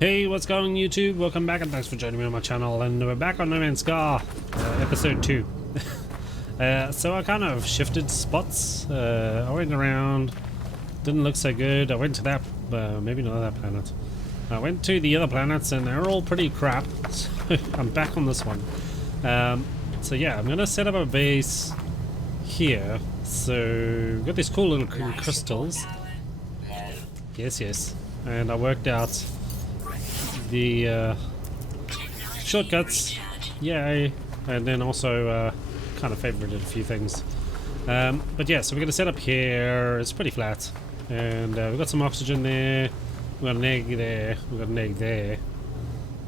Hey, what's going on YouTube? Welcome back and thanks for joining me on my channel, and we're back on No Man's Sky, episode 2. So I kind of shifted spots. I went around, didn't look so good. I went to that, maybe not that planet. I went to the other planets and they're all pretty crap, so I'm back on this one. So yeah, I'm gonna set up a base here. So we've got these cool little crystals. Yes. And I worked out the shortcuts, yay, and then also kind of favorited a few things. But yeah, so we're going to set up here. It's pretty flat, and we've got some oxygen there, we've got an egg there, we've got an egg there,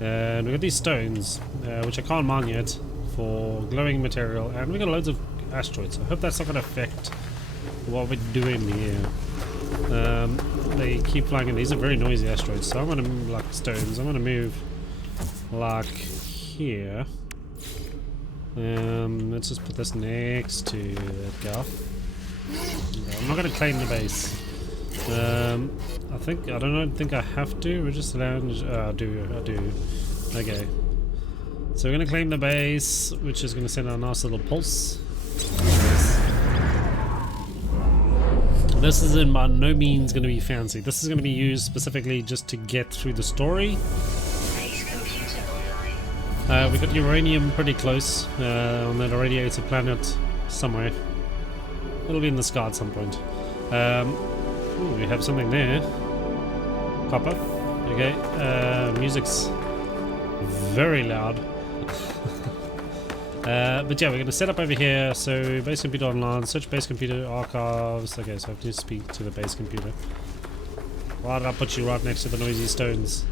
and we've got these stones, which I can't mine yet, for glowing material, and we've got loads of asteroids. I hope that's not going to affect what we're doing here. They keep flying in. These are very noisy asteroids, so I'm going to move like stones. I'm going to move like here. Let's just put this next to that guy. I'm not going to claim the base. I don't think I have to. We're just allowed. I do. Okay. So we're going to claim the base, which is going to send out a nice little pulse. This is by no means going to be fancy. This is going to be used specifically just to get through the story. We got uranium pretty close on that irradiated planet somewhere. It'll be in the sky at some point. Ooh, we have something there. Copper. Okay. Music's very loud. But yeah, we're going to set up over here. So base computer online, search base computer archives. Okay, so I have to speak to the base computer. Why did I put you right next to the noisy stones?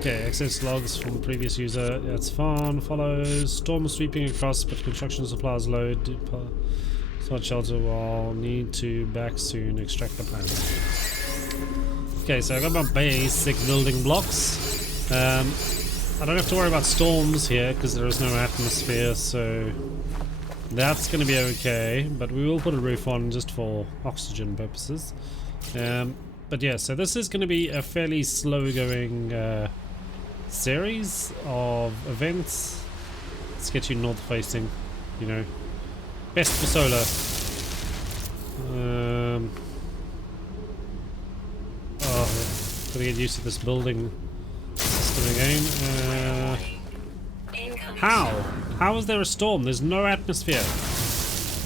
Okay, access logs from previous user. That's fine. Follows. Storm sweeping across, but construction supplies load. Start shelter while need to back soon. Extract the plant. Okay, so I got my basic building blocks. I don't have to worry about storms here because there is no atmosphere, so that's going to be okay, but we will put a roof on just for oxygen purposes. But yeah, so this is going to be a fairly slow going series of events. Let's get you north facing, you know, best for solar. Gotta get used to this building game. How is there a storm? There's no atmosphere.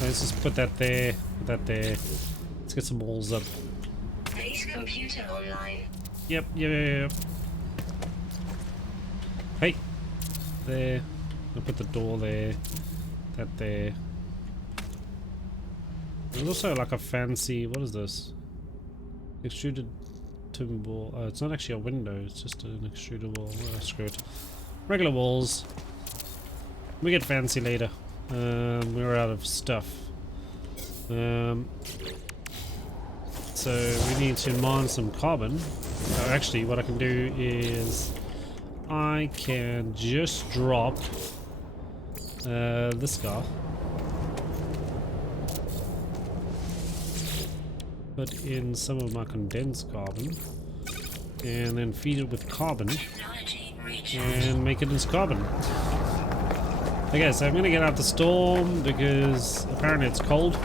Let's just put that there. Put that there. Let's get some walls up. Base computer online. Yep. Hey, there. I'll put the door there. That there. There's also like a fancy. What is this? Extruded timber wall. It's not actually a window, it's just an extruded wall. Screw it. Regular walls. We get fancy later. We're out of stuff. So we need to mine some carbon. Actually, what I can do is I can just drop this guy. Put in some of my condensed carbon and then feed it with carbon and make it into carbon. Okay, so I'm going to get out the storm because apparently it's cold.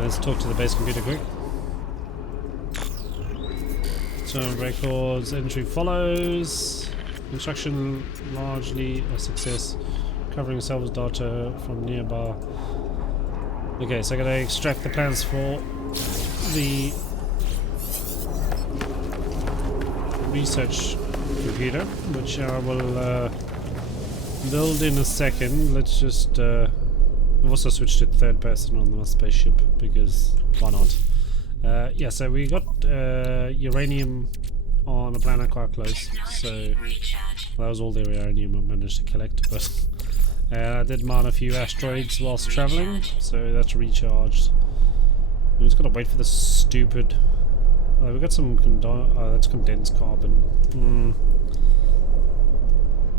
Let's talk to the base computer quick. Term records, entry follows. Construction largely a success. Covering salvage data from nearby. Okay, so I'm going to extract the plans for the research computer, which I will build in a second. Let's just I've also switched to third person on the spaceship because why not? Yeah, so we got uranium on a planet quite close, so that was all the uranium I managed to collect, but I did mine a few asteroids whilst traveling, so that's recharged. We just gotta wait for this stupid. Oh, we got some that's condensed carbon.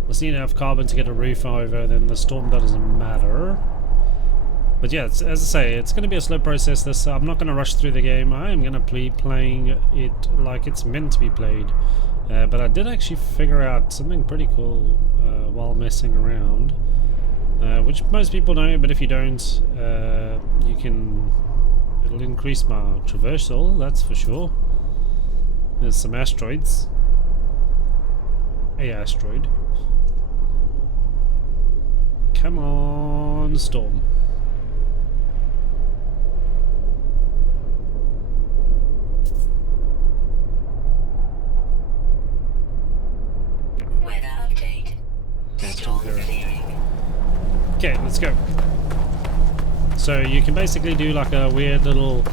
Let's need enough carbon to get a roof over, then the storm doesn't matter. But yeah, as I say, it's going to be a slow process. I'm not going to rush through the game. I am going to be playing it like it's meant to be played. But I did actually figure out something pretty cool while messing around, which most people know, but if you don't, it'll increase my traversal, that's for sure. There's some asteroids. A asteroid. Come on, storm. Weather update. Storm clearing. Okay, let's go. So you can basically do like a weird little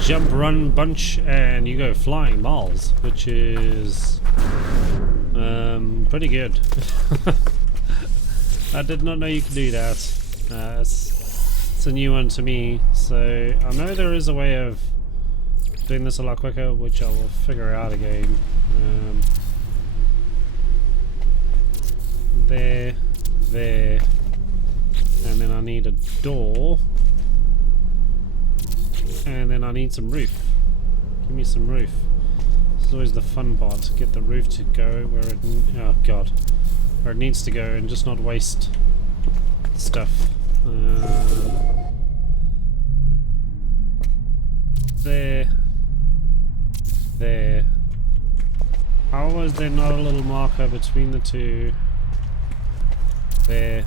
jump, run, bunch, and you go flying miles, which is pretty good. I did not know you could do that. It's a new one to me, so I know there is a way of doing this a lot quicker, which I will figure out again. There, and then I need a door, and then I need some roof. Give me some roof. This is always the fun part, get the roof to go where it, oh god, where it needs to go and just not waste stuff. There. How was there not a little marker between the two? There.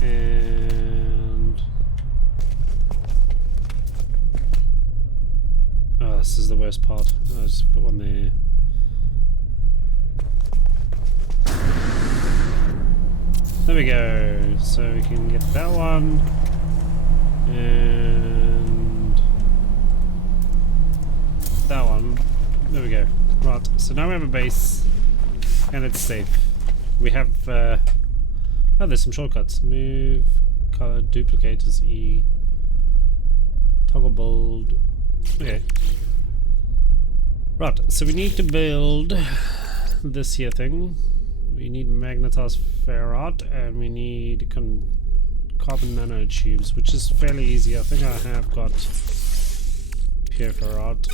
And oh, this is the worst part. I'll just put one there. There we go. So we can get that one. And that one. There we go. Right, so now we have a base and it's safe. We have oh, there's some shortcuts. Move, color, duplicate is E. Toggle bold. Okay. Right, so we need to build this here thing. We need magnetized ferrite and we need carbon nanotubes, which is fairly easy. I think I have got pure ferrite.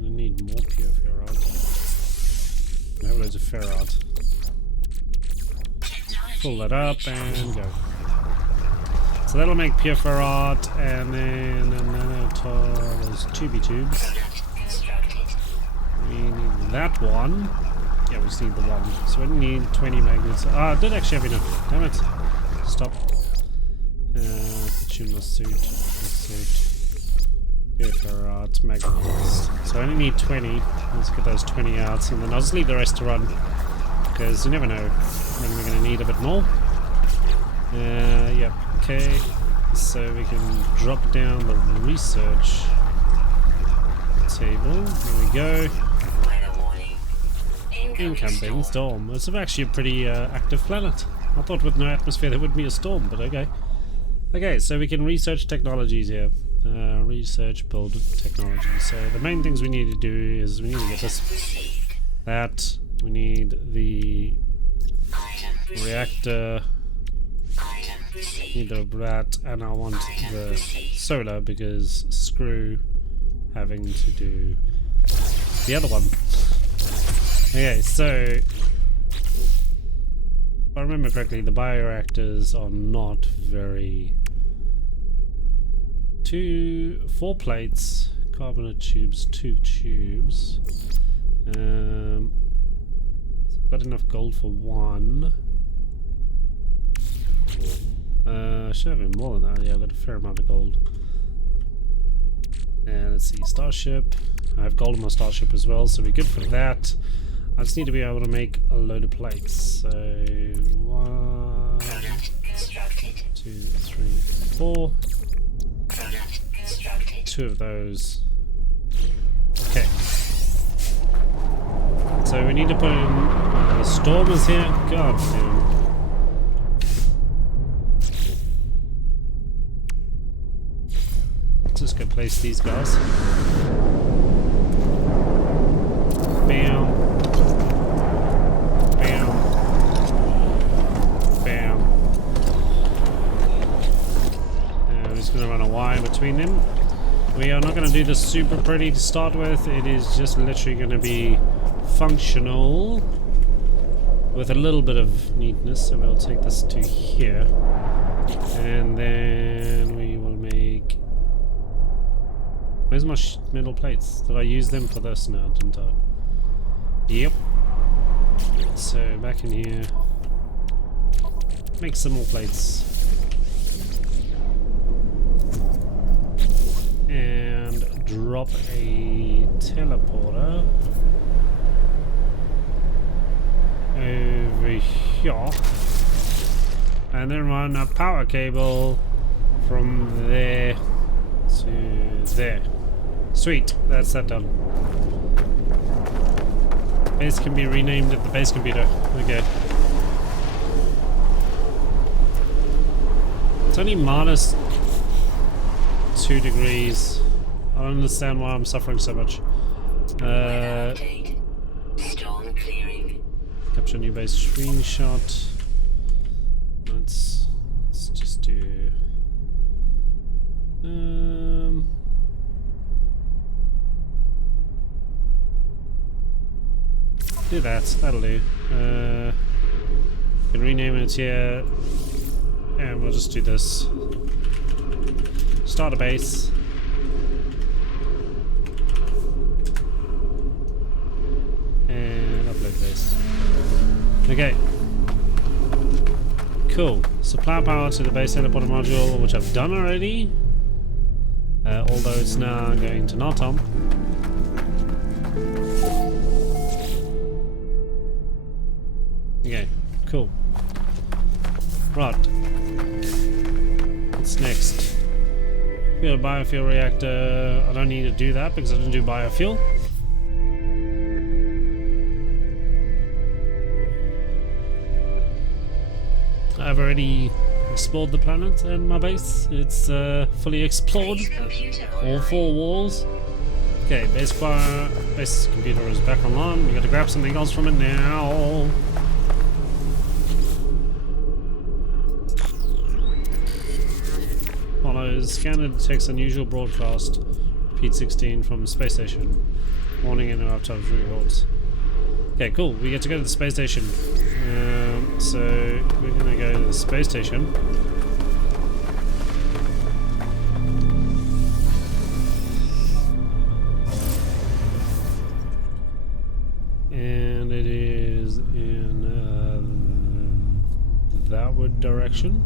We need more pure ferrite. I have loads of ferrite. Pull that up and go. So that'll make pure ferrite, and then a nanotubes, tubey tubes. We need that one. Yeah, we just need the one. So we need 20 magnets. Ah, I did actually have enough. Damn it. Stop. Put you in my suit. Pure ferrite, magnets. So I only need 20. Let's get those 20 out, and then I'll just leave the rest to run. Because you never know when we're going to need a bit more. Yep, okay. So we can drop down the research table. There we go. Incoming storm. It's actually a pretty active planet. I thought with no atmosphere there wouldn't be a storm, but okay. Okay, so we can research technologies here. Research, build technology. So the main things we need to do is we need to get this. That. We need the reactor. Need the rat, and I want the solar because screw having to do the other one. Okay, so if I remember correctly, the bioreactors are not very. 4 plates, carbonate tubes, 2 tubes. Got enough gold for 1. Should have been more than that. Yeah, I got a fair amount of gold. And let's see, starship. I have gold in my starship as well, so we're good for that. I just need to be able to make a load of plates. So 1, 2, 3, 4. 2 of those. Okay. So we need to put in the stormers here. God damn. Let's just go place these guys. Bam. Bam. Bam. And we're just gonna run a wire between them. We are not going to do this super pretty to start with. It is just literally going to be functional with a little bit of neatness. So we'll take this to here. And then we will make... Where's my metal plates? Did I use them for this? No, didn't I? Yep. So back in here. Make some more plates. And drop a teleporter over here. And then run a power cable from there to there. Sweet, that's that done. Base can be renamed at the base computer. Okay. It's only minus 2 degrees. I don't understand why I'm suffering so much. Storm clearing. Capture new base screenshot. Let's just do that. That'll do. Can rename it here, and we'll just do this. Start a base. And upload base. Okay. Cool. Supply power to the base teleporter module, which I've done already. Although it's now going to Nartom. Okay, cool. Right. What's next? Fuel biofuel reactor. I don't need to do that because I didn't do biofuel. I've already explored the planet and my base. It's fully explored. All 4 walls. Okay, base computer is back online. We got to grab something else from it now. Follows scanner detects unusual broadcast. Repeat 16 from space station. Warning interrupt of reports. Okay, cool. We get to go to the space station. So we're gonna go to the space station. And it is in thatward direction.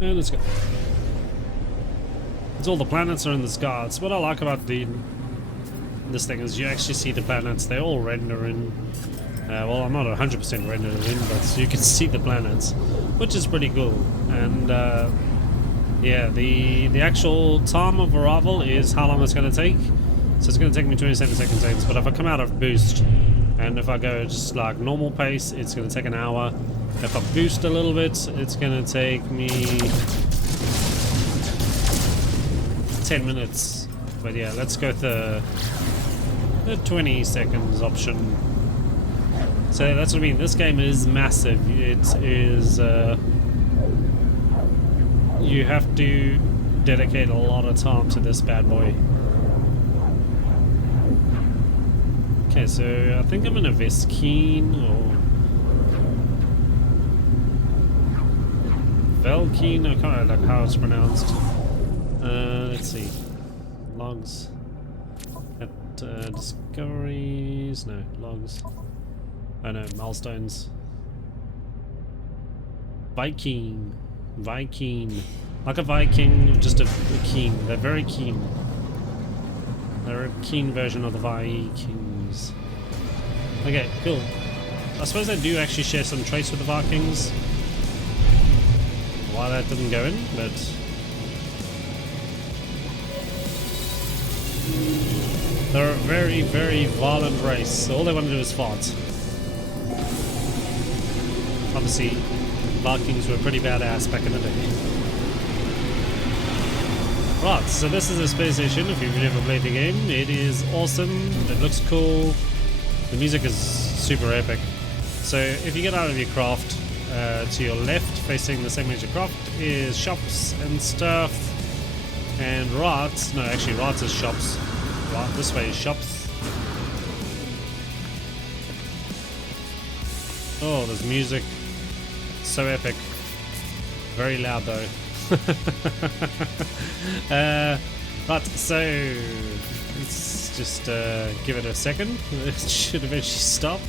And let's go. It's all the planets are in the sky. It's what I like about this thing is you actually see the planets. They all render in. Well, I'm not 100% rendered in, but you can see the planets, which is pretty cool. And yeah, the actual time of arrival is how long it's going to take. So it's going to take me 27 seconds. But if I come out of boost, and if I go just like normal pace, it's going to take an hour. If I boost a little bit, it's going to take me 10 minutes. But yeah, let's go with the 20 seconds option. So that's what I mean. This game is massive. It is. You have to dedicate a lot of time to this bad boy. Okay, so I think I'm in a Veskine or Velkine. I can't remember how it's pronounced. Let's see. Logs. At discoveries. No, logs. Oh no, milestones. Viking. Like a Viking, just a keen. They're very keen. They're a keen version of the Vikings. Okay, cool. I suppose they do actually share some traits with the Vikings. Why that didn't go in, but... They're a very, very violent race, so all they want to do is fight. Obviously, Vikings were pretty badass back in the day. Right, so this is a space station. If you've never played the game, it is awesome. It looks cool. The music is super epic. So if you get out of your craft, to your left, facing the same as your craft, is shops and stuff. And Rats, no, actually Rats is shops. Right, this way is shops. Oh, there's music. So epic. Very loud though. Right, so let's just give it a second. It should eventually stop.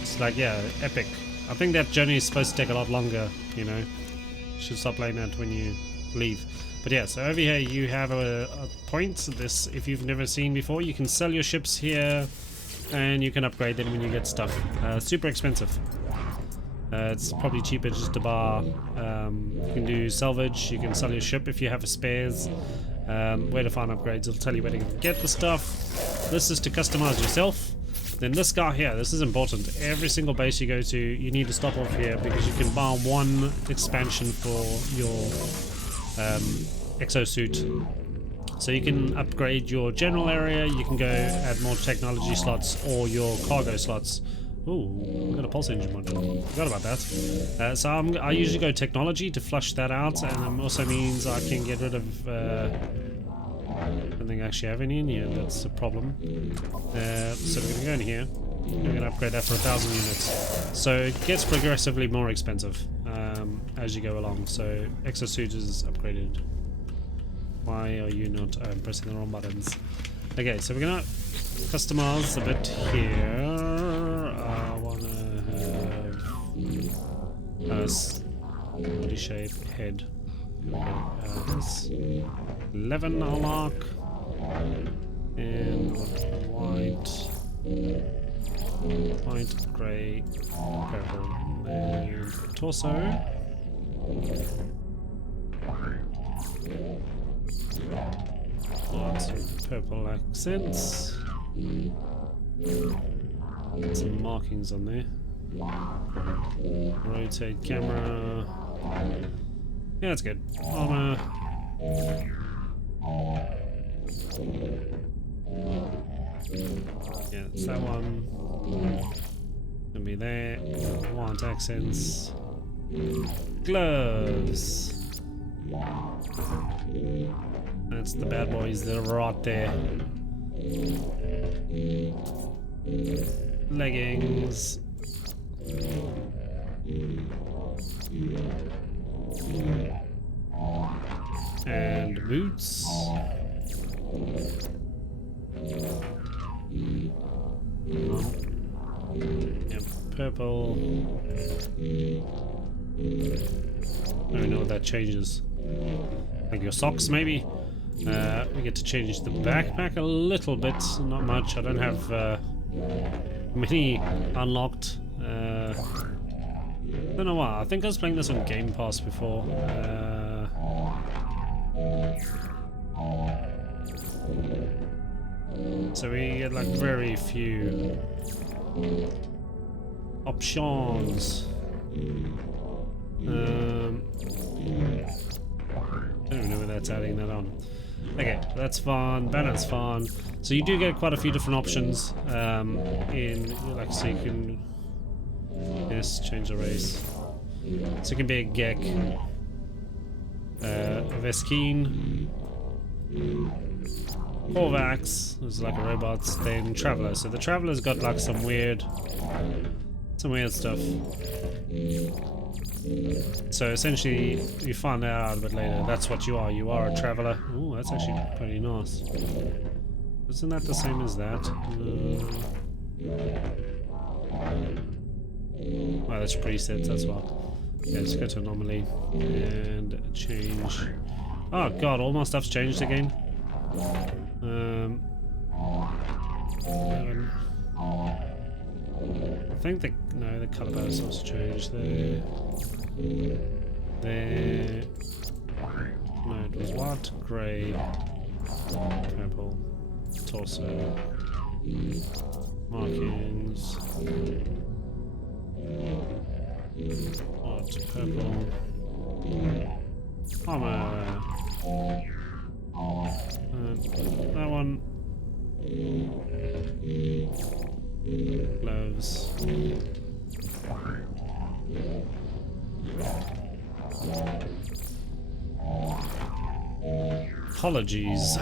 It's like, yeah, epic. I think that journey is supposed to take a lot longer, you know. Should stop playing that when you leave. But yeah, so over here you have a point. This, if you've never seen before, you can sell your ships here and you can upgrade them when you get stuff. Super expensive. It's probably cheaper just to buy. You can do salvage, you can sell your ship if you have spares. Where to find upgrades, it'll tell you where to get the stuff. This is to customize yourself. Then this guy here, this is important. Every single base you go to, you need to stop off here because you can buy one expansion for your Exo Suit. So you can upgrade your general area, you can go add more technology slots or your cargo slots. Ooh, I got a pulse engine module. Forgot about that. So I usually go technology to flush that out, and it also means I can get rid of. I don't think I actually have any in here. That's the problem. So we're gonna go in here. We're gonna upgrade that for 1,000 units. So it gets progressively more expensive as you go along. So Exo Suit is upgraded. Why are you not pressing the wrong buttons? Okay, so we're gonna customize a bit here. I wanna have body shape, head. Okay, this 11 I'll mark, and white, grey, purple, and torso. Lots of purple accents. Some markings on there. Rotate camera. Yeah, that's good. Armor. Yeah, it's that one. Gonna be there. White accents. Gloves. That's the bad boys that are right there. Leggings. And boots. Yep, purple. I don't know what that changes. Like your socks, maybe? We get to change the backpack a little bit, not much. I don't have many unlocked. Don't know why. I think I was playing this on Game Pass before. So we get like very few options. I don't even know where that's adding that on. Okay, that's fine. Banner's fine. So you do get quite a few different options in, like, so you can, yes, change the race. So it can be a Gek, a Veskeen, Korvax, who's like a robot, then Traveler. So the Traveler's got like some weird stuff. So essentially, you find out a bit later, that's what you are. You are a Traveler. Oh, that's actually pretty nice. Isn't that the same as that? Oh, that's presets as well. Okay, let's go to anomaly and change. Oh god, all my stuff's changed again. I think the color balance also changed. There. No, it was white, grey, purple, torso, markings, white, purple, armor, that one, gloves, Apologies.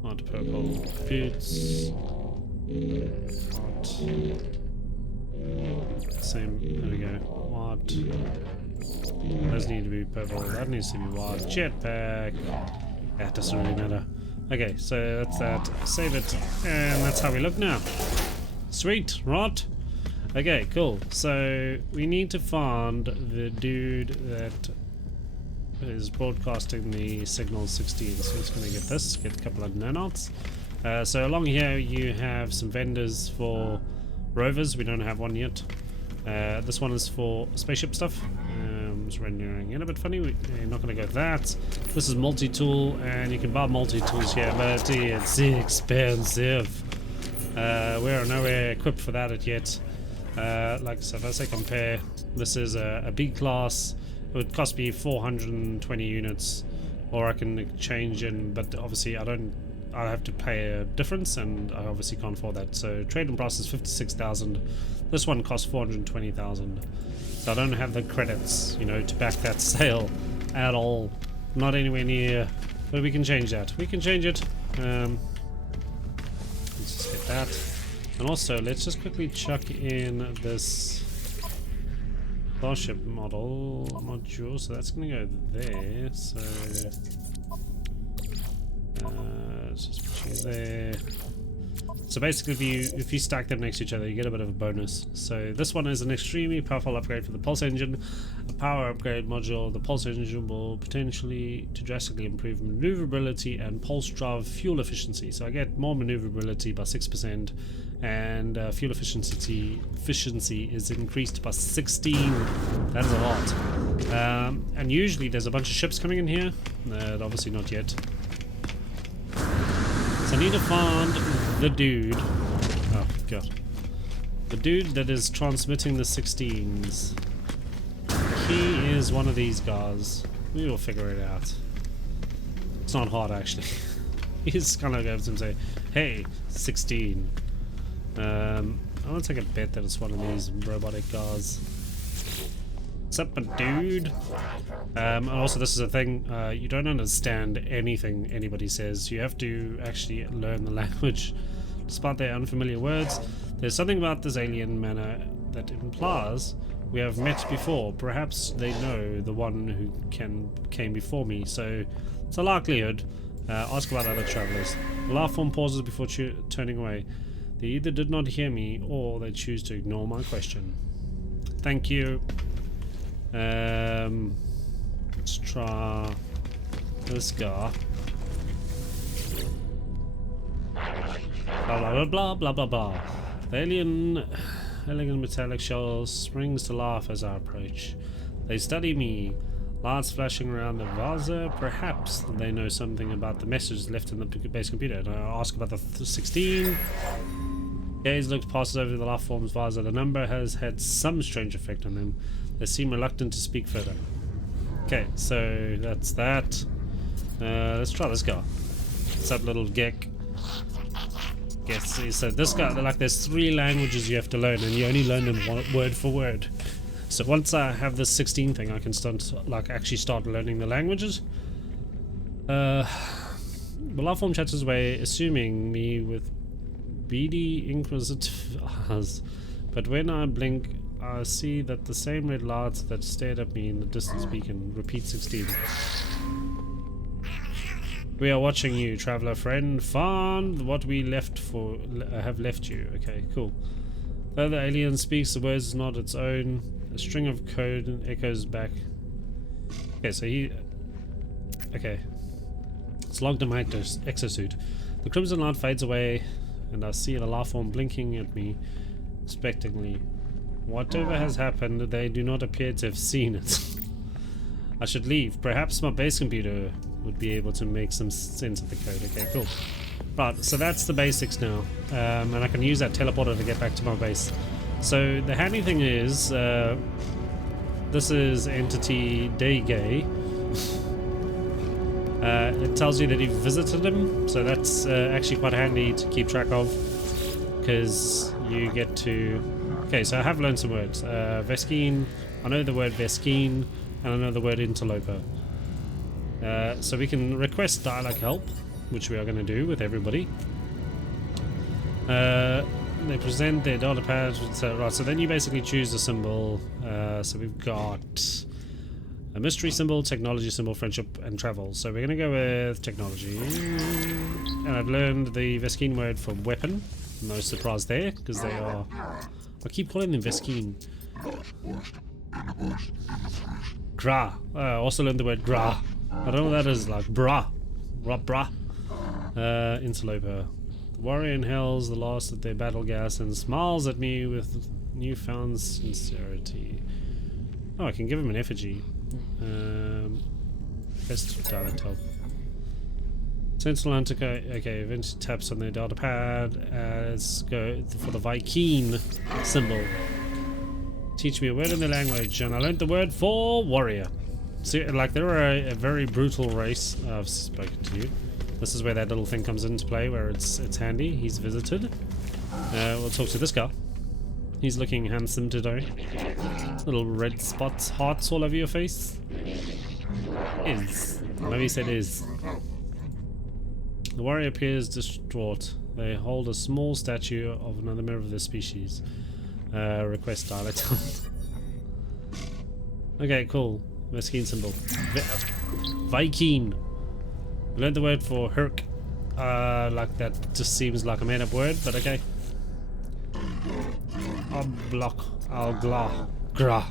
What purple boots? What? Same. There we go. What? Those need to be purple. That needs to be what? Jetpack. That doesn't really matter. Okay, so that's that. Save it, and that's how we look now. Sweet, right? Okay, cool. So we need to find the dude that is broadcasting the signal 16. So it's going to get this, get a couple of nanouts. So along here you have some vendors for rovers. We don't have one yet. This one is for spaceship stuff. It's rendering it a bit funny. We're not going to go with that. This is multi-tool, and you can buy multi-tools here, but it's expensive. We're nowhere equipped for that yet. Like I said, if I say compare, this is a B class. It would cost me 420 units, or I can exchange in, but obviously I'll have to pay a difference, and I obviously can't afford that. So trading price is 56,000. This one costs 420,000. So I don't have the credits, you know, to back that sale at all. Not anywhere near. But we can change that. We can change it. Let's just get that. And also, let's just quickly chuck in this Starship module. So that's going to go there. So let's just put you there. So basically, if you stack them next to each other, you get a bit of a bonus. So this one is an extremely powerful upgrade for the pulse engine, a power upgrade module. The pulse engine will potentially to drastically improve maneuverability and pulse drive fuel efficiency. So I get more maneuverability by 6%, and fuel efficiency is increased by 16. That is a lot. And usually there's a bunch of ships coming in here. Obviously not yet. So I need to find the dude. Oh god. The dude that is transmitting the 16s. He is one of these guys. We will figure it out. It's not hard actually. He's kind of goes and say, "Hey, 16." I want to take a bet that it's one of these robotic guys. What's up, my dude? And also, this is a thing, you don't understand anything anybody says. You have to actually learn the language. Despite their unfamiliar words, there's something about this alien manner that implies we have met before. Perhaps they know the one who came before me, so it's a likelihood. Ask about other travelers. The life form pauses before turning away. They either did not hear me, or they choose to ignore my question. Thank you. Let's try this guy. Blah blah blah blah blah blah. The elegant metallic shell springs to life as I approach. They study me, lights flashing around the visor. Perhaps they know something about the message left in the base computer. And I ask about the 16. Gaze looks passes over the life form's visor. The number has had some strange effect on them. They seem reluctant to speak further. Okay, so that's that. Let's try this guy. What's up, little geck? Yes, so this guy, like, there's 3 languages you have to learn, and you only learn them word for word. So once I have this 16 thing, I can actually start learning the languages. The life form chatters away, assuming me with beady inquisitive eyes. But when I blink, I see that the same red lights that stared at me in the distance beacon. Repeat 16. We are watching you, traveler friend. Find what we have left you. Okay, cool. Though the alien speaks, the words is not its own. A string of code echoes back. Okay, so okay. It's logged in my exosuit. The crimson light fades away, and I see the life form blinking at me expectantly. Whatever has happened, they do not appear to have seen it. I should leave. Perhaps my base computer would be able to make some sense of the code. Okay, cool. Right, so that's the basics now. And I can use that teleporter to get back to my base. So the handy thing is, this is Entity Daygay. It tells you that you've visited him, so that's actually quite handy to keep track of, because you get to Okay, so I have learned some words. Veskine, I know the word Veskine, and I know the word interloper. So we can request dialogue help, which we are going to do with everybody. They present their data pads, right, so then you basically choose a symbol. So we've got a mystery symbol, technology symbol, friendship, and travel. So we're going to go with technology. And I've learned the Veskine word for weapon. No surprise there, because they are... I keep calling them Veskine. Gra. I also learned the word gra. I don't know what that is, like bra. Bra. Interloper. The warrior inhales the last of their battle gas and smiles at me with newfound sincerity. Oh, I can give him an effigy. Best dialect help. Sentinel Hunter, okay, eventually taps on their data pad. Let's go for the Viking symbol. Teach me a word in the language, and I learned the word for warrior. See, like, they're a very brutal race. I've spoken to you. This is where that little thing comes into play, where it's handy. He's visited. We'll talk to this guy. He's looking handsome today. Little red spots, hearts all over your face. Is. Maybe he said is. The warrior appears distraught. They hold a small statue of another member of their species. Request dialect. Okay, cool. Veskine symbol. Viking. Learned the word for Herc. Like that just seems like a made-up word, but okay. Block. Gla. Gra.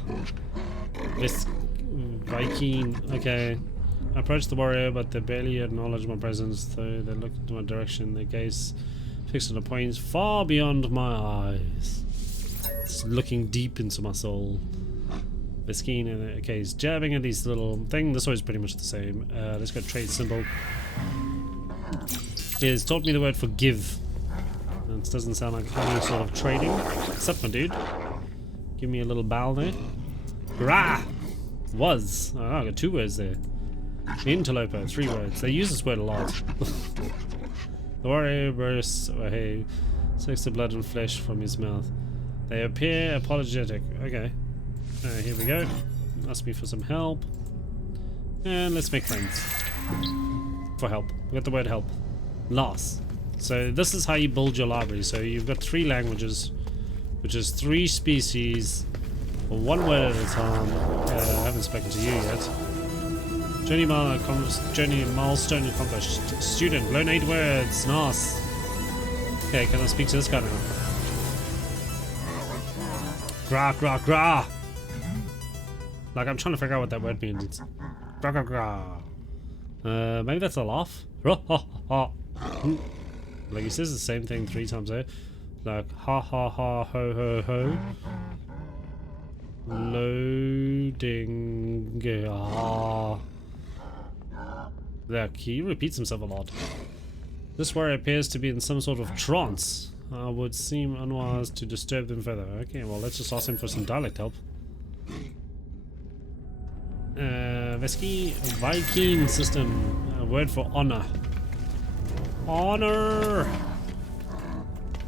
Viking. Okay. I approach the warrior, but they barely acknowledge my presence, though they look into my direction, their gaze fixed on a point far beyond my eyes. It's looking deep into my soul. Veskine, okay, he's jabbing at these little thing. This one's pretty much the same. Let's go trade symbol. He's taught me the word for give. It doesn't sound like any sort of trading. What's up, my dude? Give me a little bow there. Gra! Was. Oh, I got 2 words there. Interloper, 3 words. They use this word a lot. The warrior bursts away, sucks the blood and flesh from his mouth. They appear apologetic. Okay. Here we go. Ask me for some help. And let's make friends. For help. We got the word help. Loss. So this is how you build your library. So you've got 3 languages, which is 3 species, 1 word at a time. I haven't spoken to you yet. Journey milestone accomplished. Student, learn 8 words. Nice. Okay, can I speak to this guy now? Gra, gra, gra. Like, I'm trying to figure out what that word means. It's gra, gra, gra. Maybe that's a laugh. Like, he says the same thing 3 times there. Like, ha ha ha, ho ho ho. Loading. Ah. Look, he repeats himself a lot. This warrior appears to be in some sort of trance. Would seem unwise to disturb them further. Okay, well, let's just ask him for some dialect help. Viking system. A word for honor. Honor!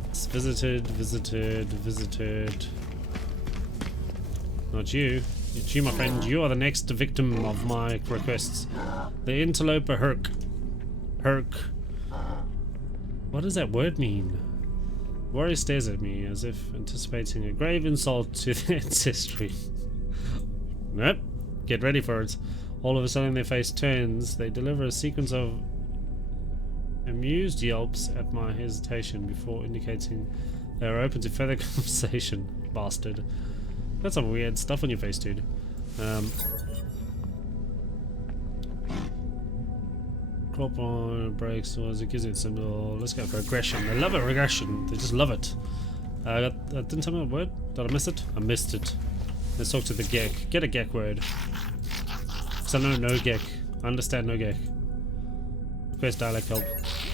It's visited. Not you. It's you, my friend. You are the next victim of my requests. The interloper Herc. What does that word mean? Warrior stares at me as if anticipating a grave insult to their ancestry. Nope. Get ready for it. All of a sudden their face turns. They deliver a sequence of amused yelps at my hesitation before indicating they are open to further conversation. Bastard. Got some weird stuff on your face, dude. Crop on breaks towards it gives it symbol. Let's go for regression. They love it, regression. They just love it. Didn't tell me a word. Did I miss it? I missed it. Let's talk to the Gek. Get a Gek word. Because I know no Gek. I understand no Gek. Request dialect help.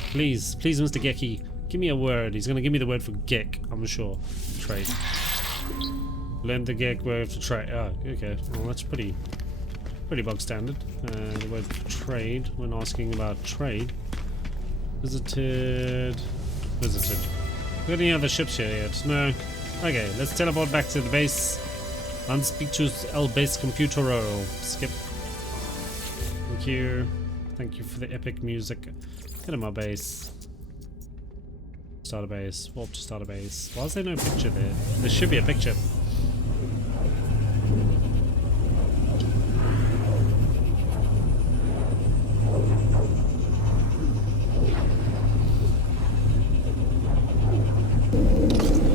Please, Mr. Geki. Give me a word. He's gonna give me the word for Gek, I'm sure. Trade. Learn the Gek word for trade. Oh, okay. Well, that's pretty bog standard. The word for trade when asking about trade. Visited. Got any other ships here yet? No. Okay, let's teleport back to the base and speak to El Base Computero. Skip. Thank you. Thank you for the epic music. Get in my base. Start a base. Warp to start a base. Why is there no picture there? There should be a picture.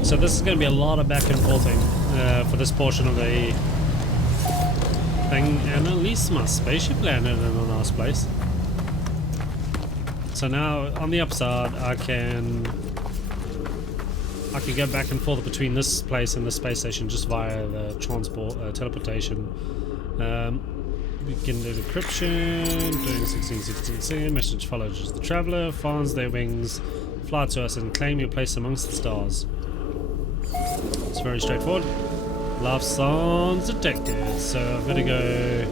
So this is going to be a lot of back and forthing for this portion of the thing, and at least my spaceship landed in a nice place. So now on the upside, I can go back and forth between this place and the space station just via the transport teleportation. We can do decryption, doing 1616, message follows the traveler, finds their wings, fly to us and claim your place amongst the stars. It's very straightforward. Love songs detected. So I'm gonna go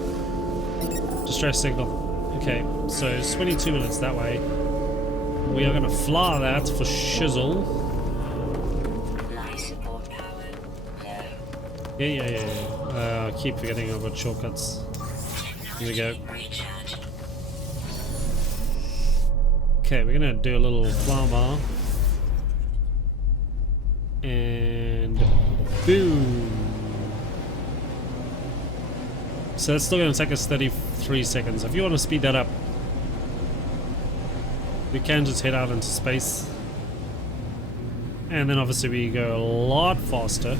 distress signal. Okay, so it's 22 minutes that way. We are gonna fly that for shizzle. Yeah. I keep forgetting I've got shortcuts. Here we go. Okay, we're gonna do a little flyby. And boom. So that's still going to take us 33 seconds. If you want to speed that up, we can just head out into space. And then obviously we go a lot faster.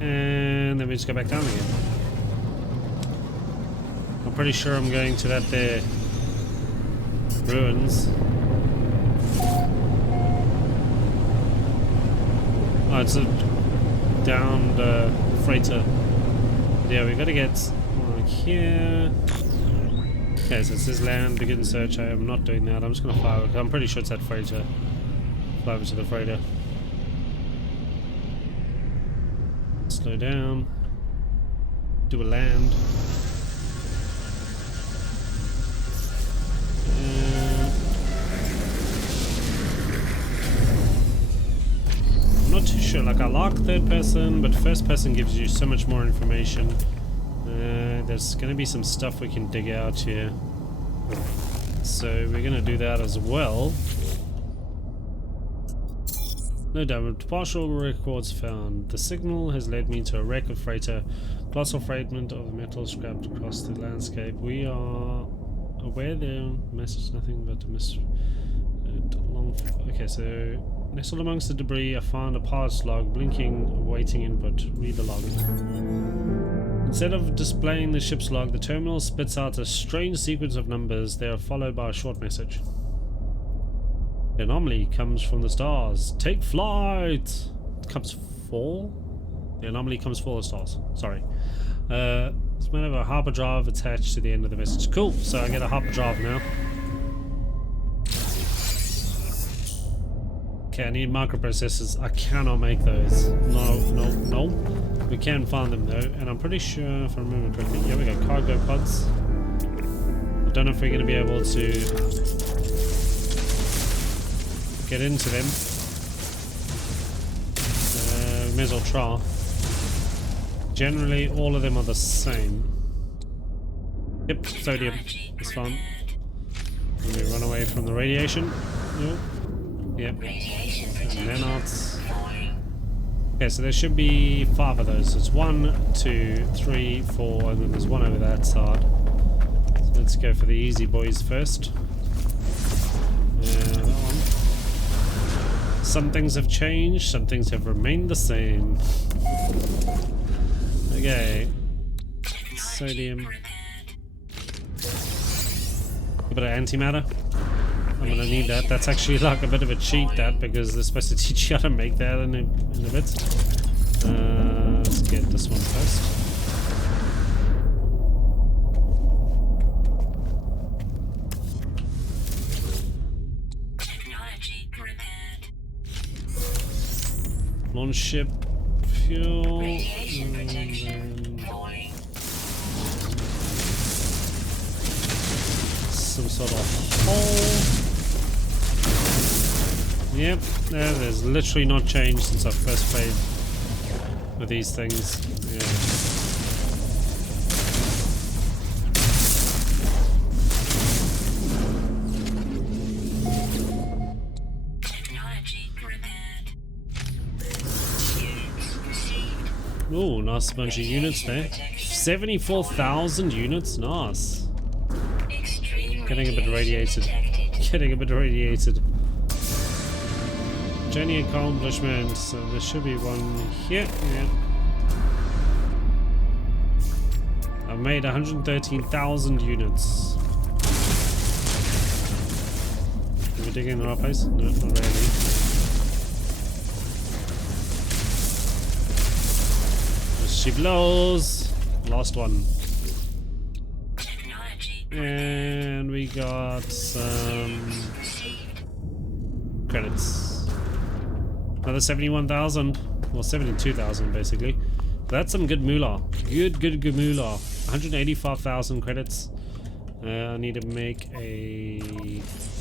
And then we just go back down again. I'm pretty sure I'm going to that there ruins. Oh, it's a downed freighter. Yeah, we gotta get like here. Okay, so it says land, begin search. I am not doing that. I'm just gonna fly over. I'm pretty sure it's that freighter. Fly over to the freighter. Slow down. Do a land. Not too sure, like I like third person, but first person gives you so much more information. There's gonna be some stuff we can dig out here, so we're gonna do that as well. No damage, partial records found. The signal has led me to a wreck of freighter, colossal fragment of metal scrapped across the landscape. We are aware there, message nothing but a long. Okay, so nestled amongst the debris, I found a pilot's log, blinking, awaiting input. Read the log. Instead of displaying the ship's log, the terminal spits out a strange sequence of numbers. They are followed by a short message. The anomaly comes from the stars. Take flight! It comes for? The anomaly comes for the stars. Sorry. It's meant to have a hyperdrive attached to the end of the message. Cool, so I get a hyperdrive now. Okay, I need microprocessors. I cannot make those. No. We can find them though, and I'm pretty sure, if I remember correctly, yeah, we got cargo pods. I don't know if we're going to be able to get into them. May as well try. Generally, all of them are the same. Yep, sodium. It's fine. Let me run away from the radiation. Nope. Yep. And nanots. Okay, so there should be 5 of those. So it's 1, 2, 3, 4, and then there's one over that side. So let's go for the easy boys first. That one. Some things have changed, some things have remained the same. Okay. Sodium. A bit of antimatter. I'm gonna need that. That's actually like a bit of a cheat, that, because they're supposed to teach you how to make that in a bit. Let's get this one first. Launch ship fuel. And then some sort of hole. Yep, there's literally not changed since I first played with these things. Yeah. Ooh, nice bunch of units there. 74,000 units, nice. Getting a bit radiated. Getting a bit radiated. Journey accomplishment. So there should be one here. Yeah. I've made 113,000 units. Are we digging in the right place? No, not really. She blows. Last one. And we got some credits. Another 71,000. Well, 72,000 basically. That's some good moolah. Good moolah. 185,000 credits. I need to make a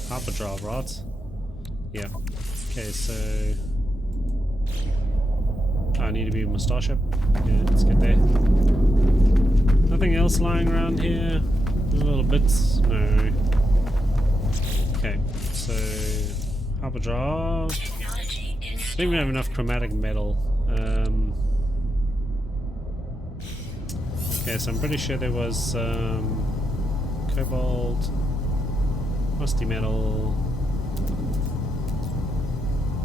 hyperdrive, right? Yeah. Okay, so I need to be with my starship. Okay, let's get there. Nothing else lying around here. A little bits. No. Okay, so hyperdrive. I think we have enough chromatic metal. Okay, so I'm pretty sure there was cobalt, rusty metal,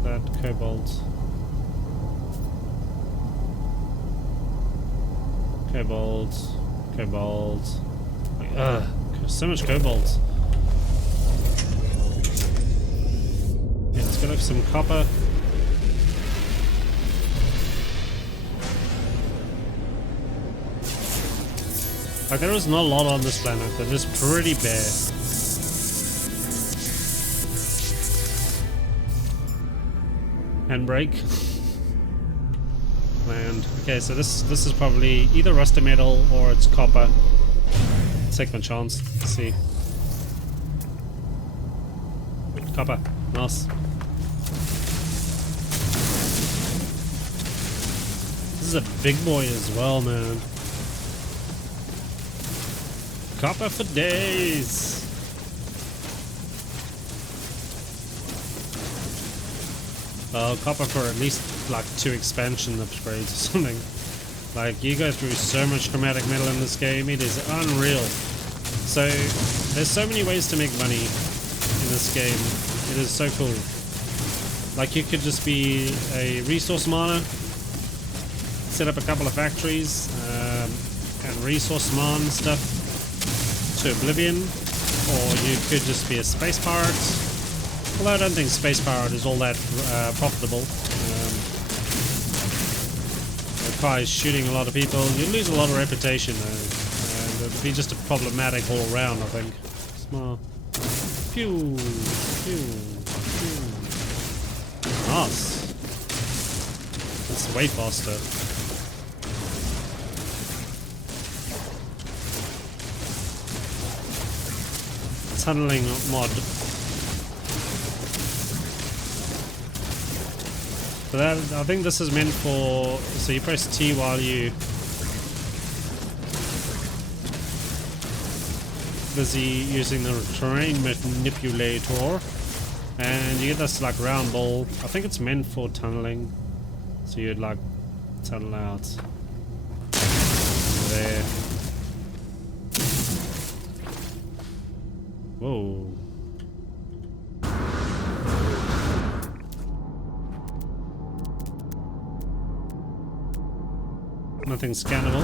that cobalt. Cobalt. So much cobalt. Yeah, let's go look for some copper. Like, there is not a lot on this planet. They're just pretty bare. Handbrake. Land. Okay, so this is probably either rusty metal or it's copper. Take my chance. Let's see. Copper. Nice. This is a big boy as well, man. Copper for days. Copper for at least like 2 expansion upgrades or something. Like, you go through so much chromatic metal in this game, it is unreal. So there's so many ways to make money in this game. It is so cool. Like, you could just be a resource miner, set up a couple of factories, and resource mine stuff to oblivion, or you could just be a space pirate. Although I don't think space pirate is all that profitable. Requires shooting a lot of people. You lose a lot of reputation though, and it would be just a problematic all around, I think. Small. Pew, pew, pew. Nice. That's way faster. Tunneling mod. So that, I think this is meant for, so you press T while you busy using the terrain manipulator, and you get this like round ball. I think it's meant for tunneling, so you'd like tunnel out there. Whoa. Nothing scannable.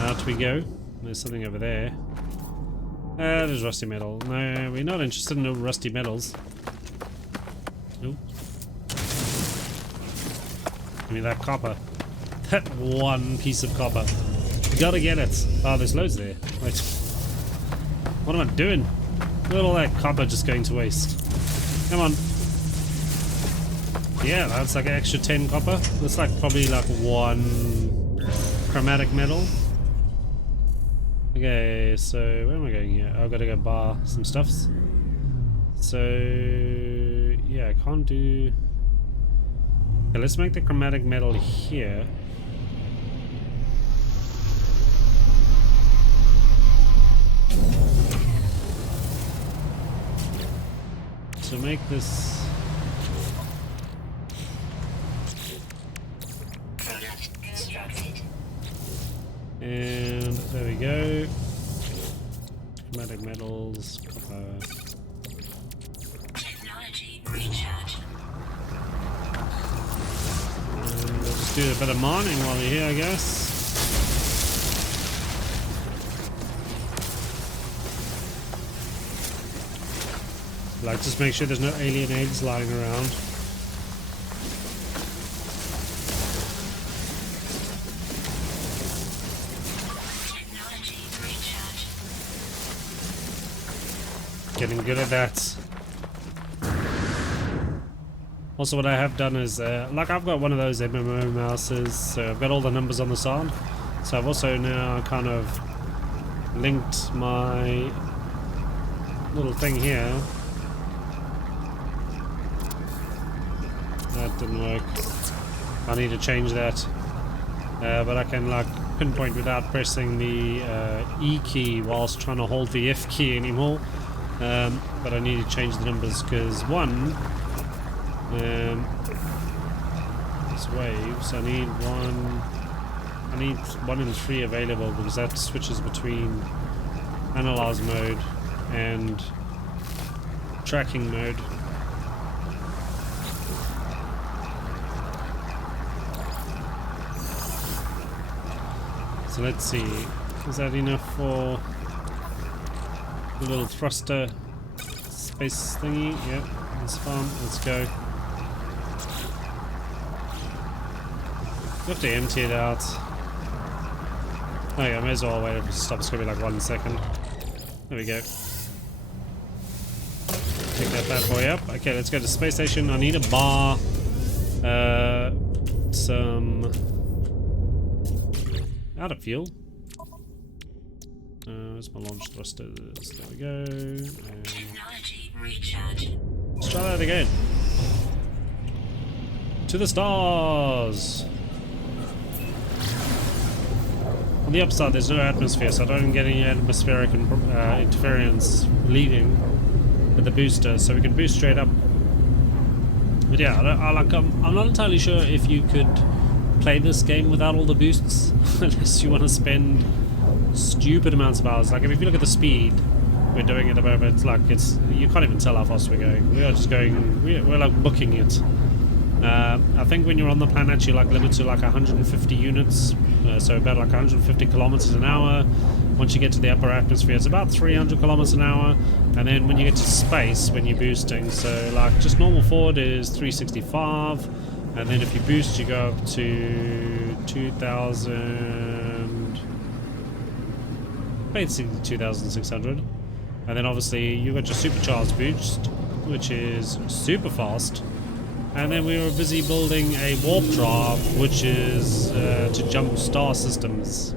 Out we go. There's something over there. There's rusty metal. No, we're not interested in no rusty metals. Nope. Give me that copper. That one piece of copper. Gotta get it. Oh, there's loads there. Wait. What am I doing? Look at all that copper just going to waste. Come on. Yeah, that's like an extra 10 copper. That's like probably like 1 chromatic metal. Okay, so where am I going here? I've got to go buy some stuffs. So yeah, I can't do... Okay, let's make the chromatic metal here. So make this... Product constructed. And there we go. Chromatic metals, copper. Technology recharge. And we'll just do a bit of mining while we're here, I guess. Like, just make sure there's no alien eggs lying around. Technology recharge. Getting good at that. Also, what I have done is, like, I've got one of those MMO mouses, so I've got all the numbers on the side. So I've also now kind of linked my little thing here. That didn't work. I need to change that. But I can, like, pinpoint without pressing the E key whilst trying to hold the F key anymore. But I need to change the numbers because one, it's waves. I need one in 3 available because that switches between analyze mode and tracking mode. So let's see, is that enough for the little thruster space thingy? Yep, that's fun. Let's go. You have to empty it out. Oh yeah, I may as well wait for it to stop. It's gonna be like 1 second. There we go. Pick that bad boy up. Okay, let's go to the space station. I need a bar. Some out of fuel. Where's my launch thrusters? There we go. And Technology recharge. let's try that again. To the stars! On the upside, there's no atmosphere, so I don't get any atmospheric interference leaving with the booster, so we can boost straight up. But yeah, I'm not entirely sure if you could play this game without all the boosts, unless you want to spend stupid amounts of hours. Like, if you look at the speed we're doing at the moment, it's like you can't even tell how fast we're going. We are just going. We're like booking it. I think when you're on the planet, you're like limited to like 150 units, so about like 150 kilometers an hour. Once you get to the upper atmosphere, it's about 300 kilometers an hour, and then when you get to space, when you're boosting, so like just normal forward is 365. And then if you boost, you go up to 2,000, basically 2,600. And then obviously you got your supercharged boost, which is super fast. And then we were busy building a warp drive, which is to jump star systems.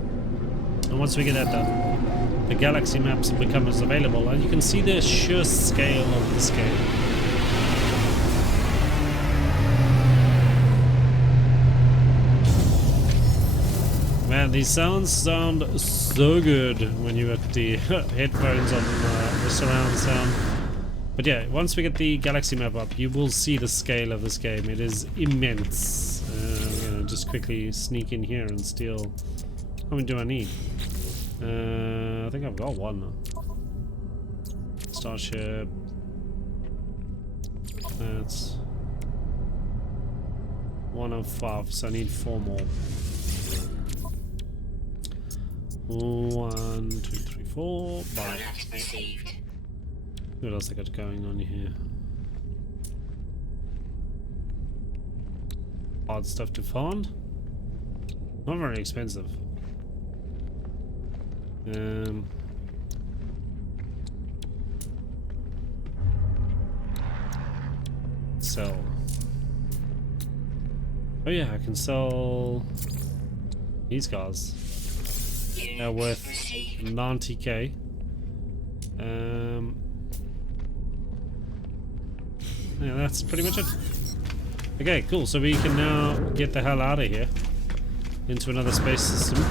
And once we get that done, the galaxy maps become available, and you can see the sheer scale of this game. Man, these sounds sound so good when you got the headphones on the surround sound. But yeah, once we get the galaxy map up, you will see the scale of this game. It is immense. I'm gonna just quickly sneak in here and steal. How many do I need? I think I've got one. Starship. That's 1 of 5, so I need 4 more. 1, 2, 3, 4. Bye. Product received. What else I got going on here? Odd stuff to find. Not very expensive. Sell. Oh yeah, I can sell these guys. They're worth 90k. yeah, that's pretty much it. Okay, cool. So we can now get the hell out of here into another space system.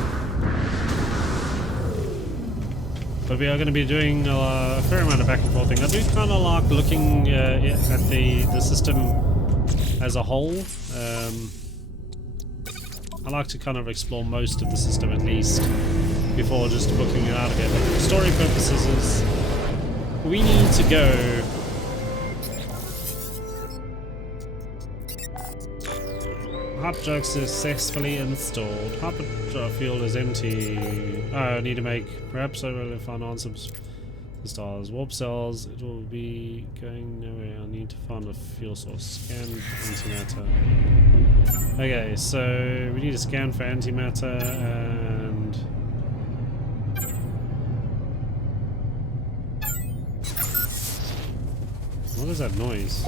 But we are going to be doing a fair amount of back and forth thing. I do kind of like looking at the system as a whole. I like to kind of explore most of the system at least before just booking it out of here. But for story purposes, is we need to go. Hot drug successfully installed. Hyper field is empty. Oh, I need to make perhaps I will find answers. The stars. Warp cells. It will be going nowhere. I need to find a fuel source. Scan antimatter. Okay, so we need to scan for antimatter and what is that noise?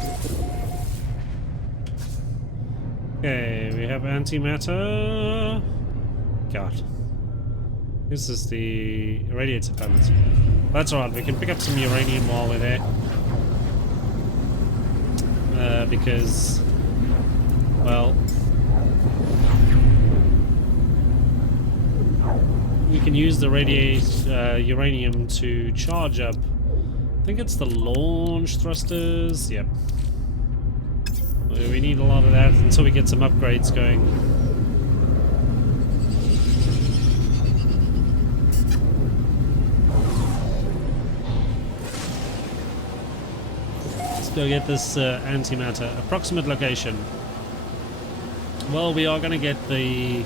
Okay, we have antimatter. God. This is the radiator planet. That's alright, we can pick up some uranium while we're there. Because, well, we can use the uranium to charge up. I think it's the launch thrusters. Yep. We need a lot of that until we get some upgrades going. Let's go get this antimatter. Approximate location. Well, we are going to get the...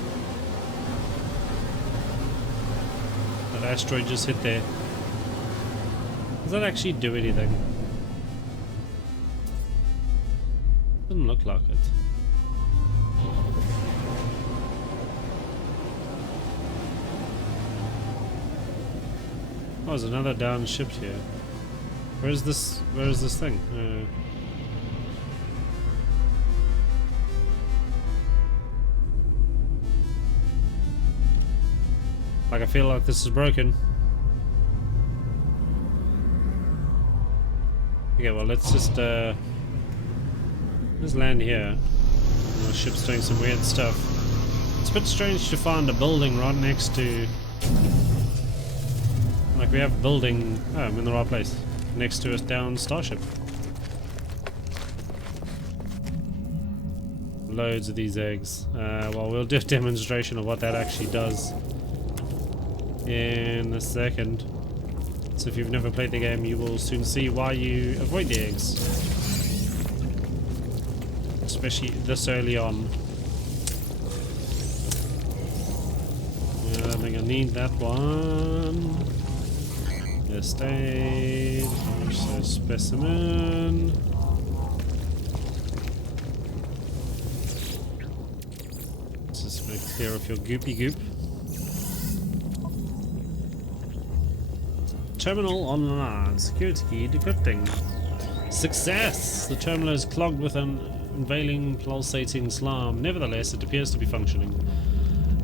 That asteroid just hit there. Does that actually do anything? Doesn't look like it. Oh, there's another downshift here. Where is this thing? Like I feel like this is broken. Okay, well let's just land here. Our ship's doing some weird stuff. It's a bit strange to find a building right next to... Like we have a building... Oh, I'm in the right place. Next to a down starship. Loads of these eggs. Well, we'll do a demonstration of what that actually does in a second. So if you've never played the game, you will soon see why you avoid the eggs. Especially this early on. I don't think I need that one. Estate, so specimen. Let's just make clear of your goopy goop. Terminal online. Security key decrypting. Success! The terminal is clogged with an unveiling, pulsating slime. Nevertheless, it appears to be functioning.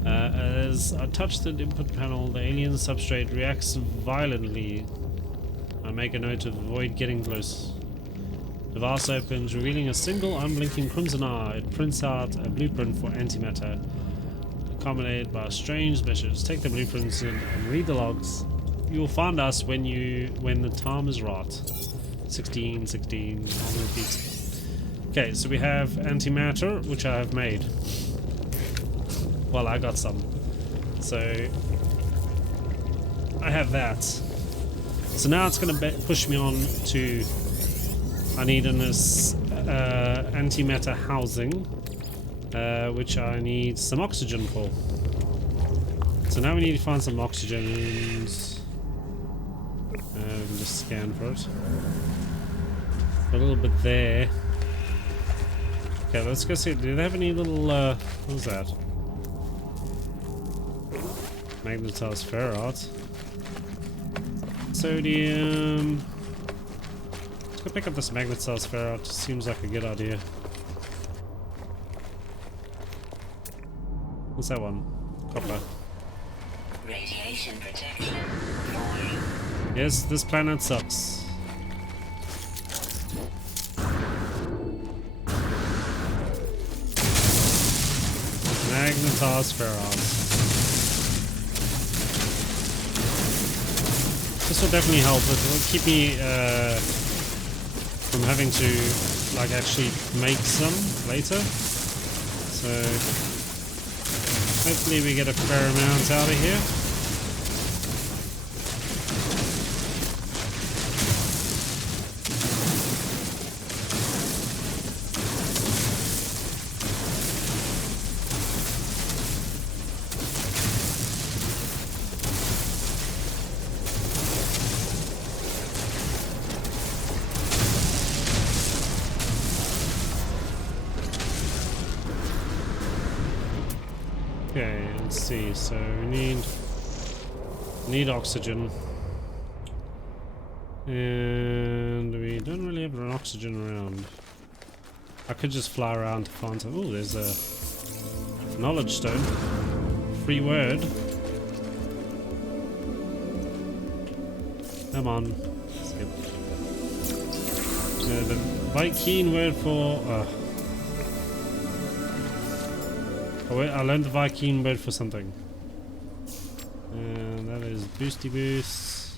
As I touch the input panel, the alien substrate reacts violently. I make a note to avoid getting close. Device opens, revealing a single unblinking crimson eye. It prints out a blueprint for antimatter, accommodated by strange measures. Take the blueprints in and read the logs. You will find us when the time is right. 16, on repeat. Okay, so we have antimatter, which I have made. Well, I got some. So I have that. So now it's going to push me on to... I need an antimatter housing, which I need some oxygen for. So now we need to find some oxygens. We can just scan for it. A little bit there. Okay, let's go see. Do they have any little... what was that? Magnetized ferrite. Sodium. Let's go pick up this magnetized ferrite. Seems like a good idea. What's that one? Copper. Radiation protection. Yes, this planet sucks. magnetized ferrites. This will definitely help. It will keep me from having to like actually make some later. So hopefully we get a fair amount out of here. Okay, let's see. So we need oxygen, and we don't really have an oxygen around. I could just fly around to find some. Oh, there's a knowledge stone. Free word. Come on. Skip. The Viking word for. Oh wait, I learned the Viking word for something. And that is boosty boost.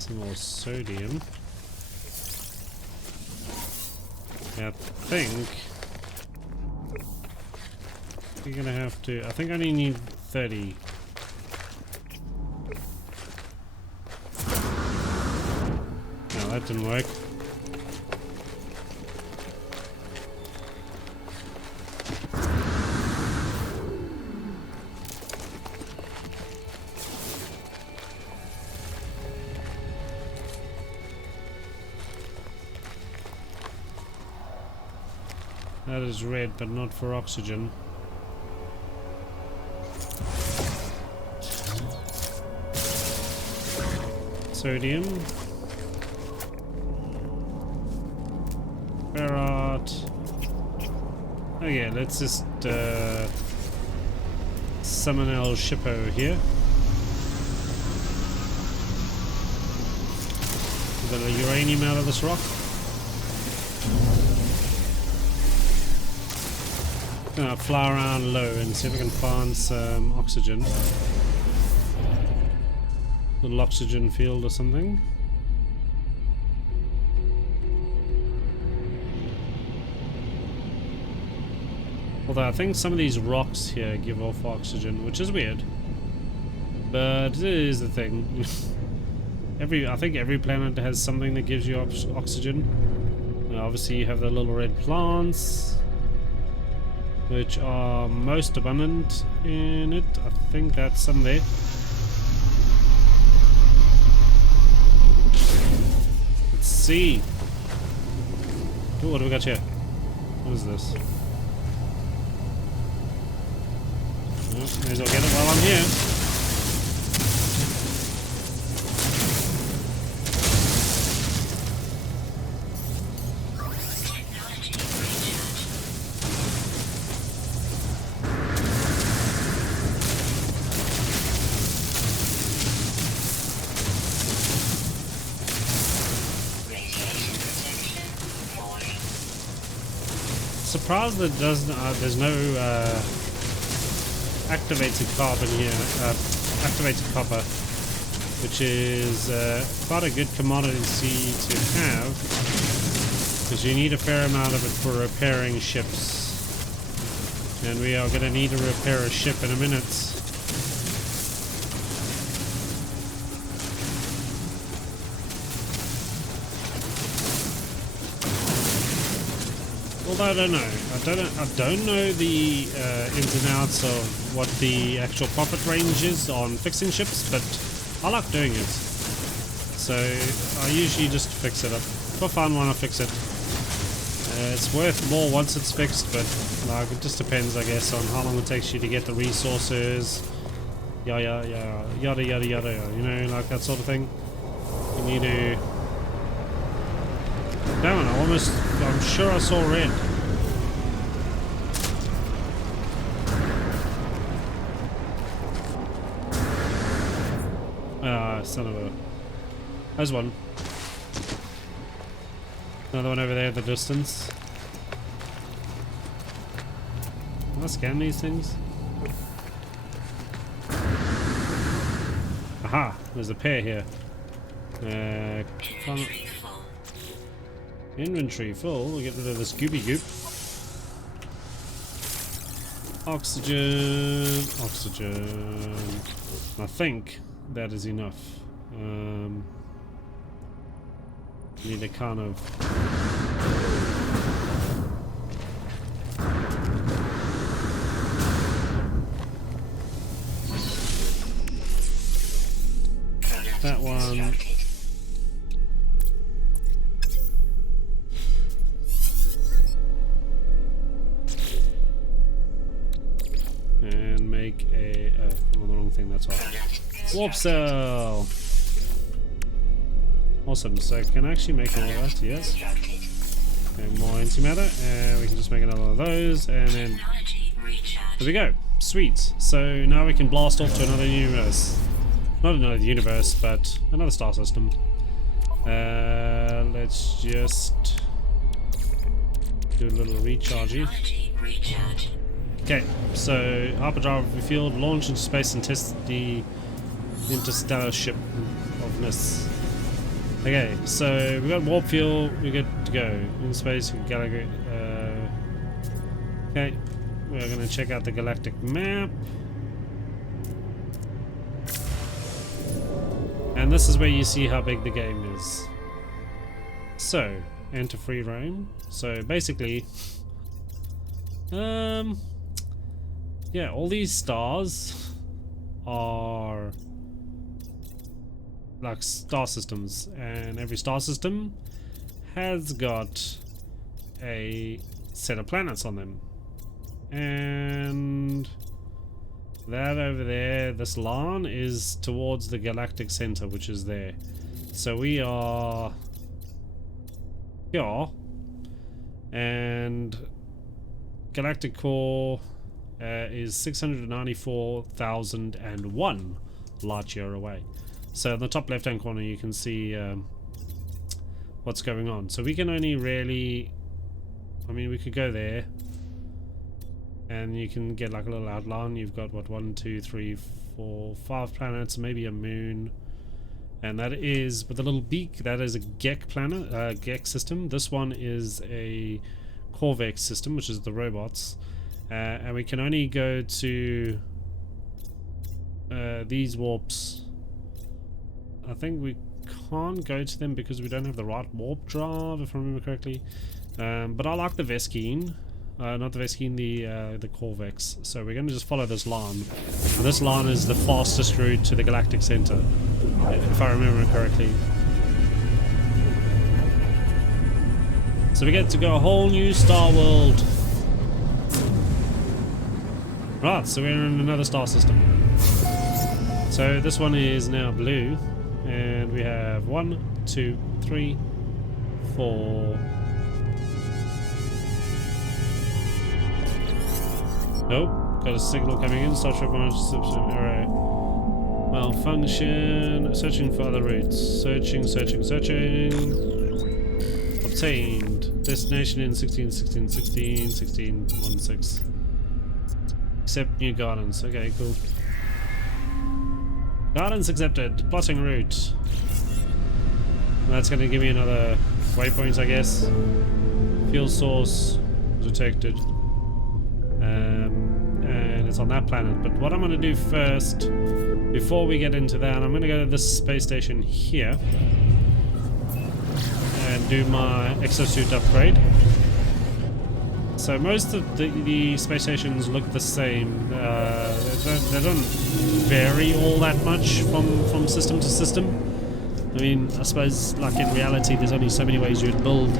Some more sodium. Yeah, I think we're gonna have to. I think I only need 30. That didn't work. That is red, but not for oxygen. Sodium. Ferrite. Okay, let's just summon El Shippo here. A bit of uranium out of this rock. Gonna fly around low and see if we can find some oxygen. Little oxygen field or something. Although I think some of these rocks here give off oxygen, which is weird. But it is the thing. I think every planet has something that gives you oxygen. And obviously you have the little red plants, which are most abundant in it. I think that's some there. Let's see. Ooh, what do we got here? What is this? May as well get it while I'm here. Surprised that there's no activated carbon here, activated copper, which is quite a good commodity to have, because you need a fair amount of it for repairing ships, and we are going to need to repair a ship in a minute. Although I don't know. I don't know the ins and outs of what the actual profit range is on fixing ships, but I like doing it. So I usually just fix it up for fun when I fix it. It's worth more once it's fixed, but like it just depends, I guess, on how long it takes you to get the resources. Yada yada yada. You know, like that sort of thing. You need to. Damn it! I'm sure I saw red. son of a... There's one. Another one over there in the distance. Can I scan these things? Aha! There's a pair here. Inventory full. Inventory full. We'll get rid of this Scooby Goop. Oxygen. Oxygen. I think that is enough. Need a kind of... That one. And make a... I'm on the wrong thing, that's all. Warp cell! Awesome, so can I actually make all that? Yes. And more antimatter, and we can just make another one of those, and then... There we go. Sweet. So now we can blast off to another universe. Not another universe, but another star system. Let's just do a little rechargey. Okay, so hyperdrive refueled, launch into space and test the interstellar ship ofness. Okay, so we got warp fuel, we're good to go. In space, Galactic. Okay, we're gonna check out the Galactic Map. And this is where you see how big the game is. So, enter free roam. So basically, yeah, all these stars are like star systems, and every star system has got a set of planets on them. And that over there, this line is towards the galactic center, which is there. So we are here, and galactic core is 694,001 light year away. So in the top left hand corner you can see what's going on. So we can only really, I mean, we could go there and you can get like a little outline. You've got what, 1, 2, 3, 4, 5 planets, maybe a moon, and that is with a little beak. That is a Gek planet, Gek system. This one is a Corvex system, which is the robots, and we can only go to these warps. I think we can't go to them because we don't have the right warp drive, if I remember correctly. But I like the Veskine. Not the Veskine, the Corvex. So we're going to just follow this line. And this line is the fastest route to the galactic center, if I remember correctly. So we get to go a whole new star world. Right, so we're in another star system. So this one is now blue, and we have 1, 2, 3, 4. Nope, got a signal coming in. Start trip reception array. Malfunction. Searching for other routes. Searching. Obtained. Destination in 16. Accept new gardens. Okay, cool. Gardens accepted. Plotting route. That's going to give me another waypoint, I guess. Fuel source detected. And it's on that planet. But what I'm going to do first, before we get into that, I'm going to go to this space station here and do my Exo Suit Upgrade. So most of the space stations look the same. They don't vary all that much from system to system. I mean, I suppose, like in reality, there's only so many ways you'd build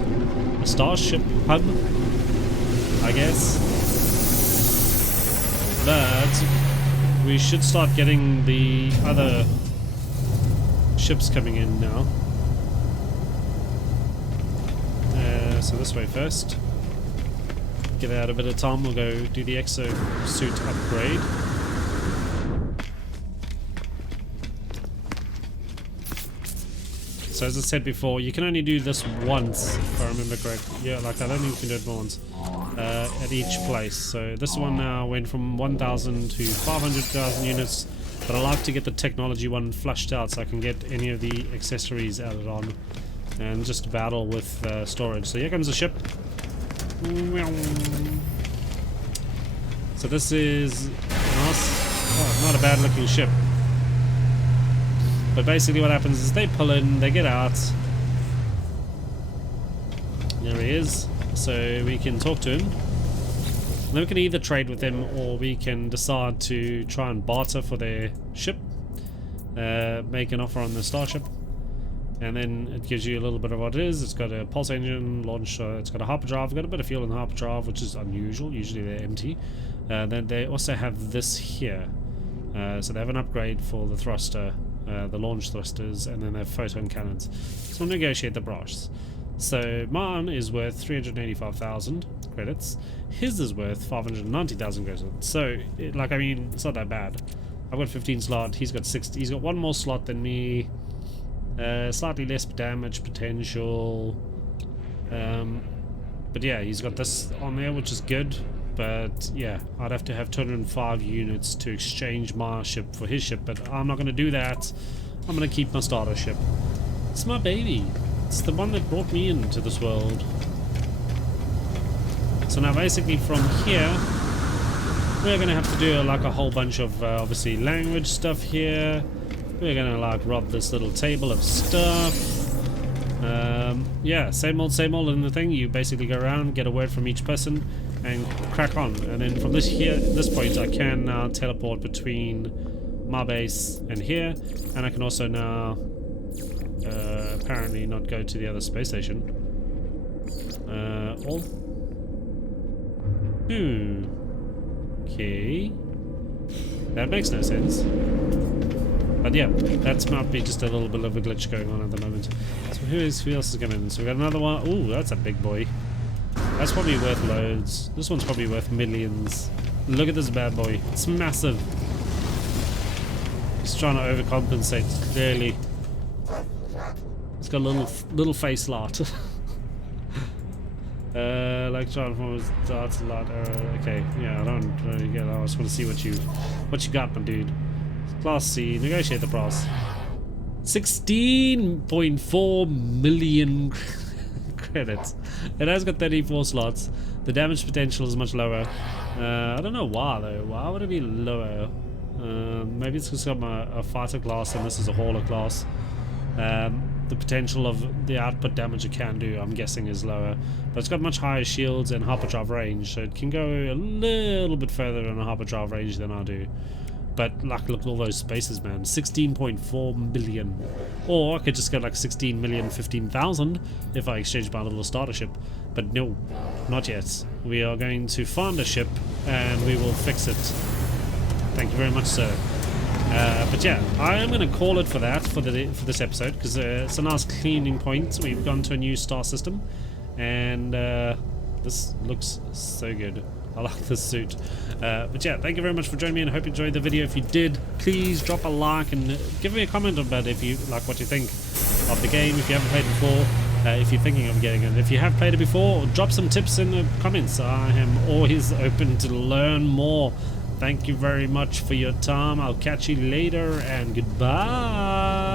a starship hub, I guess. But we should start getting the other ships coming in now. So this way first. Give out a bit of time, we'll go do the Exo Suit Upgrade. So as I said before, you can only do this once, if I remember correctly. Yeah, like I don't think you can do it more once at each place. So this one now went from 1,000 to 500,000 units, but I like to get the technology one flushed out so I can get any of the accessories added on and just battle with storage. So here comes the ship. So this is not a bad looking ship. But basically what happens is they pull in, they get out. There he is. So we can talk to him. And then we can either trade with them or we can decide to try and barter for their ship. Make an offer on the starship. And then it gives you a little bit of what it is. It's got a pulse engine launch, it's got a hyperdrive, got a bit of fuel in the hyperdrive, which is unusual. Usually they're empty. Then they also have this here. So they have an upgrade for the thruster, the launch thrusters, and then they have photon cannons. So we'll negotiate the brass. So mine is worth 385,000 credits. His is worth 590,000 credits. So, like, I mean, it's not that bad. I've got 15 slot. He's got 60. He's got one more slot than me. Slightly less damage potential. But yeah, he's got this on there, which is good. But yeah, I'd have to have 205 units to exchange my ship for his ship, but I'm not going to do that. I'm going to keep my starter ship. It's my baby. It's the one that brought me into this world. So now basically from here, we're going to have to do like a whole bunch of obviously language stuff here. We're going to like rob this little table of stuff. Yeah, same old in the thing. You basically go around, get a word from each person, and crack on. And then from this point, I can now teleport between my base and here, and I can also now apparently not go to the other space station. Okay, that makes no sense. But yeah, that might be just a little bit of a glitch going on at the moment. So who else is coming in? So we got another one. Ooh, that's a big boy. That's probably worth loads. This one's probably worth millions. Look at this bad boy. It's massive. He's trying to overcompensate, clearly. It's got a little face light. Like trying to form his darts a lot. Okay, yeah, I don't really get it. I just want to see what you got, my dude. Class C, negotiate the price. 16.4 million credits. It has got 34 slots. The damage potential is much lower. I don't know why though. Why would it be lower? Maybe it's because I'm a fighter class and this is a hauler class. The potential of the output damage it can do, I'm guessing, is lower. But it's got much higher shields and hyperdrive range, so it can go a little bit further in a hyperdrive range than I do. But like, look at all those spaces, man. 16.4 million. Or I could just go like 16,015,000 if I exchange my little starter ship. But no, not yet. We are going to find a ship and we will fix it. Thank you very much, sir. But yeah, I am going to call it for that for this episode, because it's a nice cleaning point. We've gone to a new star system, and this looks so good. I like this suit. But yeah, thank you very much for joining me, and I hope you enjoyed the video. If you did, please drop a like and give me a comment about if you like what you think of the game. If you haven't played before, if you're thinking of getting it, if you have played it before, drop some tips in the comments. I am always open to learn more. Thank you very much for your time. I'll catch you later, and goodbye.